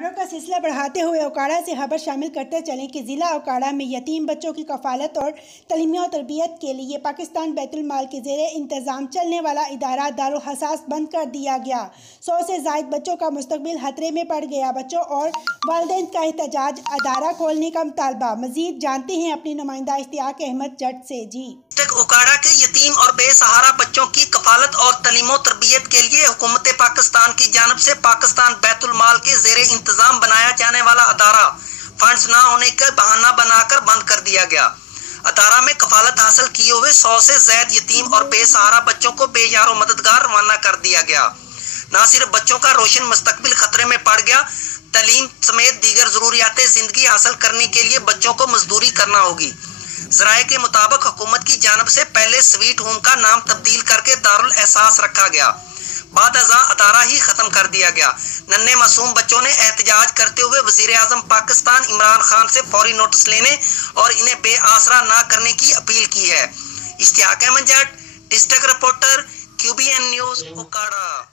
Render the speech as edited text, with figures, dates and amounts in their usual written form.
خبروں کا سلسلہ بڑھاتے ہوئے اوکاڑا سے خبر شامل کرتے چلیں کہ ضلع اوکاڑا میں یتیم بچوں کی کفالت اور تعلیم و تربیت کے لیے پاکستان بیت المال کے زیر انتظام چلنے والا ادارہ دارالحساس بند کر دیا گیا۔ 100 سے زائد بچوں کا مستقبل خطرے میں پڑ گیا۔ بچوں اور والدین کا احتجاج، ادارہ کھولنے کا مطالبہ۔ مزید جانتے ہیں اپنی نمائندہ اشتیاق احمد جٹ سے۔ اوکاڑا کے یتیم اور بے سہارا بچوں کی کفالت اور تعلیم و تربیت کے لیے حکومت پاکستان کی جانب سے پاکستان بیت المال کے زیر انتظام بنایا جانے والا ادارہ فنڈز نہ ہونے کا بہانہ بنا کر بند کر دیا گیا۔ ادارہ میں کفالت حاصل کیے ہوئے 100 سے زائد یتیم اور بے سہارا بچوں کو بے یار و مددگار روانہ کر دیا گیا۔ نہ صرف بچوں کا روشن مستقبل خطرے میں پڑ گیا، تعلیم سمیت دیگر ضروریات زندگی حاصل کرنے کے لیے بچوں کو مزدوری کرنا ہوگی۔ ذرائع کے مطابق حکومت کی جانب سے پہلے سویٹ ہوم کا نام تبدیل کر کے دارالحساس رکھا گیا، بعد ازاں ادارہ ہی ختم کر دیا گیا۔ ننھے معصوم بچوں نے احتجاج کرتے ہوئے وزیر اعظم پاکستان عمران خان سے فوری نوٹس لینے اور انہیں بے آسرا نہ کرنے کی اپیل کی ہے۔ Ishtiaq Ahmed Jatt, district reporter, QBN news, Okara.